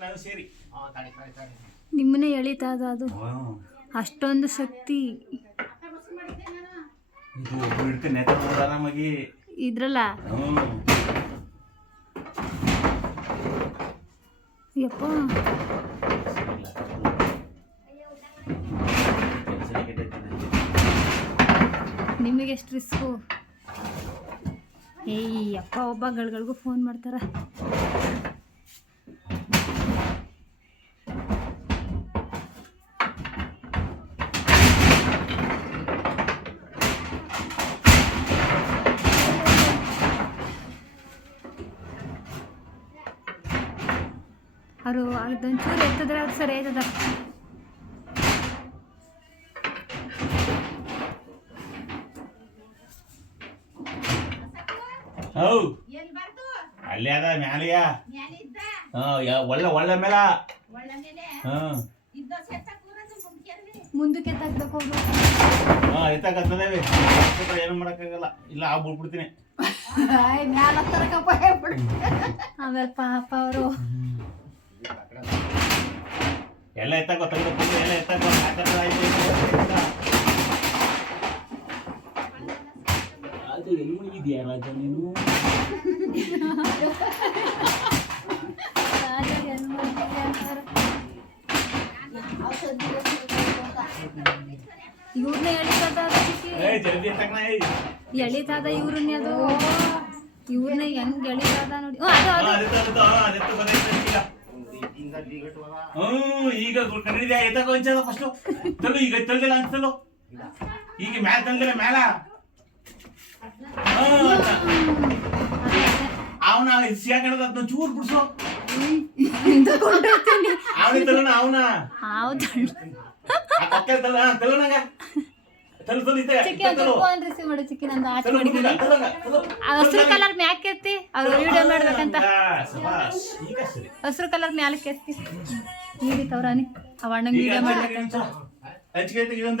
ನಾನು ಸೇರಿ. ನಿಮ್ಮನ್ನೇ ಅದು ಅಷ್ಟೊಂದು ಶಕ್ತಿ. ಇದು ಆರಾಮಾಗಿ. ಇದ್ರಲ್ಲ? ಹ್ಞೂ. ಯಪ್ಪ. ನಿಮಗೆ ಎಷ್ಟು ರಿಸ್ಕು? ಏಯ್ ಅಪ್ಪ ಒಬ್ಬ ಗಳಿಗೂ ಫೋನ್ ಮಾಡ್ತಾರ. ಅವರು ಅದೊಂಚೂರು ಎತ್ತಿದ್ರೆ ಅದು ಸರಿ ಆಯ್ತದ. ಹೌ. ಅಲ್ಲೇ ಅದ ಮ್ಯಾಲೆಯ. ಹಾ ಯಾ- ಒಳ್ಳೆ ಒಳ್ಳೆ ಮೇಲ. ಹಾ. ಮುಂದಕ್ಕೆ ತಗ್ಬೇಕು ಅವರು. ಹಾ ಎತ್ತಾಕತ್ತದೇವಿ ಏನು ಮಾಡಕ್ಕಾಗಲ್ಲ. ಇಲ್ಲ ಆ ಬಿಡ್ಬಿಡ್ತೀನಿ ಆಮೇಲೆ ಪಾಪ ಅವರು. ಎಲ್ಲ ಎತ್ತಾಕೋ ತೆಗೆದು ಬಂದು ಎಲ್ಲ ಎತ್ತಾಕೋ ಆಯ್ತು ಅದು ಎಲ್ಲಿ ಮುಗಿದ್ಯಾ ರಾಜ ನೀನು ಇವ್ರನ್ನ ಎಳಿತದ ಎಳಿತದ ಇವ್ರನ್ನ ಅದು ಇವ್ರನ್ನ ಹೆಂಗ್ ಎಳಿತಾದ ನೋಡಿ ಅದು ಅದು ಅದು ಅದು ಹ್ಮ್ ಈಗ ಕಂಡಿದ್ಯಾ ಎತ್ತಾಕೋ ಅಂಚದ ಫಸ್ಟ್ ತಲು ಈಗ ತಲ್ದಿಲ್ಲ ಅನ್ಸಲು ಈಗ ಮ್ಯಾಲ ತಲ್ದಿಲ್ಲ ಮ್ಯಾಲ? ಅವನ ಸಿಯಾಕಣದ ಅದನ್ನ ಚೂರ್ ಬಿಡ್ಸು. ಅವನಿ. ತಲನ ಅವನ ಹೌದು ತಲ್ಲ ಕತ್ತೆ ಫೋನ್ ರಿಸೀವ್ ಮಾಡು ಚಿಕ್ಕಿ ನಂದು ಆಚೆ ಹಸಿರು ಕಲರ್ ಮ್ಯಾಕ್ ಎತ್ತಿ ಅವ್ರು ವಿಡಿಯೋ ಮಾಡ್ಬೇಕಂತ. ಶಬಾಷ್ ಈಗ ಸರಿ ಹಸಿರು ಕಲರ್ ಮ್ಯಾಲಕ್ಕೆ ಎತ್ತಿ. ನೀಡಿ ತವ್ರಾನಿ ಅವ ಅಣ್ಣಂಗ್ ವಿಡಿಯೋ ಮಾಡ್ಬೇಕಂತ. ಹಂಚಿಕೆ ತೆಗಿದಂತ